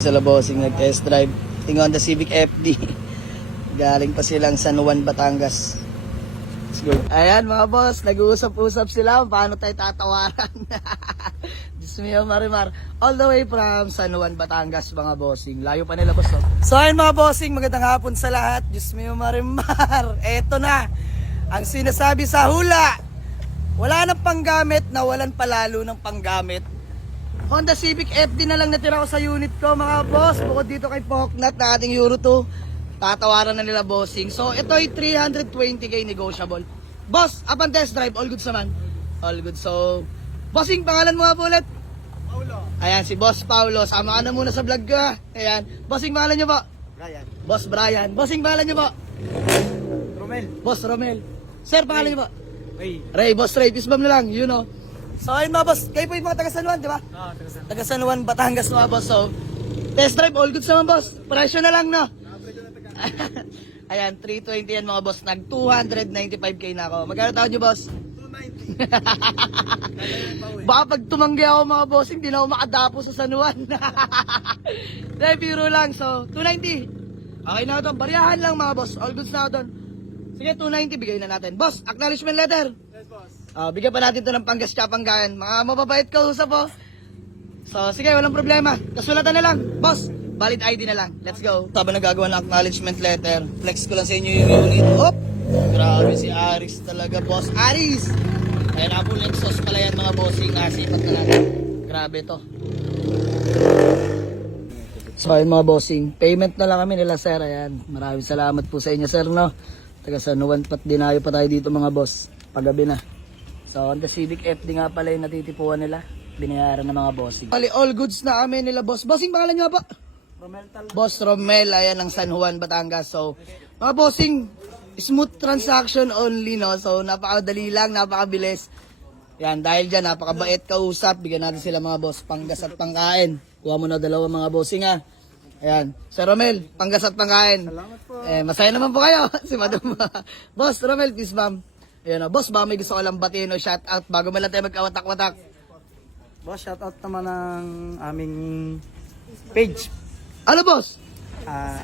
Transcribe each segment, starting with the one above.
Sa Labosing nag-test drive. Tingnan the Civic FD. Galing pa silang San Juan, Batangas. Let's go. Ayan mga boss, nag-uusap-usap sila. Paano tayo tatawaran? Diyos mio, Marimar. All the way from San Juan, Batangas mga bossing. Layo pa nila boss. So ayun mga bossing, magandang hapon sa lahat. Diyos mio, Marimar. Eto na. Ang sinasabi sa hula. Wala nang panggamit, nawalan palalo ng panggamit. Honda Civic FD na lang natira ko sa unit ko mga boss. Bukod dito kay Poknat na ating Euro 2. Tatawaran na nila bossing. So ito ay 320k negotiable. Boss, upon test drive, all good naman. All good. So, bossing, pangalan mo nga po ulit? Paulo. Ayan, si Boss Paulo. Sama ka na muna sa vlog ko ha. Ayan. Bossing, pangalan nyo po? Brian. Boss Brian. Bossing, pangalan nyo po? Romel. Boss Romel. Sir, pangalan nyo po? Ray. Boss Ray. Peace bomb na lang, you know. So ayun mga boss, kayo po yung mga taga San Juan, di ba? Ah, tagasan. Taga San Juan, Batangas mga boss. So, test drive, all good naman boss. Presyo na lang, no? Ayan, 320 yan mga boss. Nag 295k na ako. Magkano tawad nyo boss? 290. Baka pag tumanggi ako mga boss, hindi na ako makadapo sa San Juan. Dahil biro lang. So, 290. Okay na ito. Bariyahan lang mga boss. All goods na ako doon. Sige, 290 bigay na natin. Boss, acknowledgement letter. Yes, boss. Bigyan pa natin ito ng panggas kapanggayan. Mga mababait ka usap po. So, sige, walang problema. Kasulatan na lang. Boss, valid ID na lang. Let's go. Habang nagagawa ng acknowledgement letter, flex ko lang sa inyo yung unit. Hop! Grabe si Aris talaga, boss. Aris! Ayan na po, Lexus pala yan mga bossing. Sipat na natin. Grabe to. So, ayun mga bossing. Payment na lang kami nila, sir. Ayan. Maraming salamat po sa inyo, sir, no? Taga San Juan, dinayo pa tayo dito mga boss. Paggabi na. So, Honda Civic FD nga pala yung natitipuan nila. Binayaran ng mga bossing. Bali, all goods na kami nila, boss. Bossing, pangalan nyo ba? Romel Tal. Boss Romel, ayan ng San Juan, Batangas. So, mga bossing, smooth transaction only, no? So, napakadali lang, napakabilis. Yan, dahil dyan, napakabait kausap. Bigyan natin sila mga boss, panggas at pangkain. Kuha mo na dalawa mga bossing, ha? Ayan, Sir Romel, panggas at pangkain. Salamat po. Masaya naman po kayo, si Madam. Boss Romel, peace bomb. Ayan, boss, ba may gusto ko lang batiin o shout out bago man lang tayo magkawatak-watak. Boss, shoutout naman ng aming page. Ano, boss?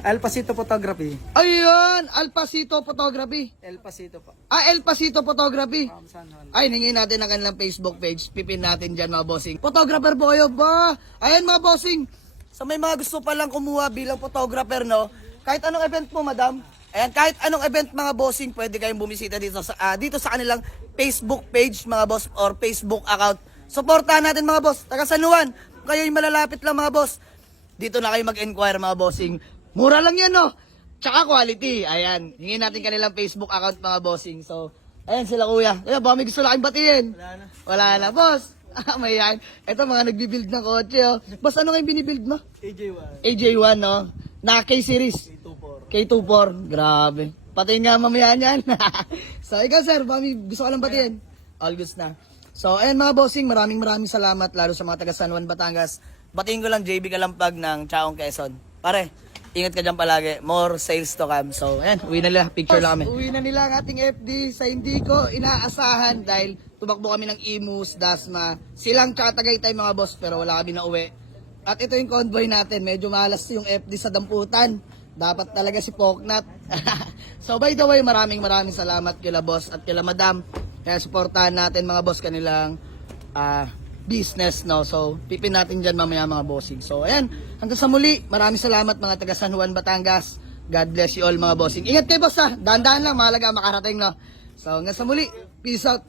El Pasito Photography. Ayun, Alpacito Photography. El Pasito po. El Pasito Photography. San Juan. Ay, hingin natin ang kanilang Facebook page. Pipin natin dyan mga bossing. Photographer po kayo ba? Ayan mga bossing. Sa may mga gusto palang kumuha bilang photographer, no? Kahit anong event mo, madam. Ayan, kahit anong event mga bossing, pwede kayong bumisita dito sa kanilang Facebook page mga boss or Facebook account. Suportahan natin mga boss. Taga San Juan, kayo yung malalapit lang mga boss. Dito na kayo mag-enquire mga bossing. Mura lang yan, no? Tsaka quality. Ayan, hingin natin kanilang Facebook account mga bossing. So, ayan sila kuya. Ayan, baka may gusto lang kayong batiin. Wala na, boss. May yan. Ito mga nagbibuild ng kotse, oh. Boss, ano kayong binibuild mo? AJ1. AJ1, no? Na K-series. K24. K24. Grabe. Patayin nga mamaya niyan. So, ikaw sir, baka gusto ka lang batiin. All goods na. So, ayan mga bossing, maraming salamat lalo sa mga taga San Juan, Batangas. Batiin ko lang JB Kalampag ng Chaong Quezon. Pare, ingat ka dyan palagi. More sales to come. So, ayan, uwi na nila. Picture lang kami. Uwi na nila ang ating FD sa hindi ko inaasahan dahil tumakbo kami ng Imus, Dasma. Silang tsaka Tagaytay mga boss pero wala kami na uwi. At ito yung convoy natin. Medyo malas yung FD sa damputan. Dapat talaga si Poknat. So by the way, maraming salamat kila boss at kila madam. Kaya supportahan natin mga boss kanilang business, no? So pipin natin dyan mamaya mga bossing. So ayan, hanggang sa muli. Maraming salamat mga taga San Juan, Batangas. God bless you all mga bossing. Ingat kayo boss ha. Dahan-dahan lang, mahalaga makarating, no? So hanggang sa muli. Peace out.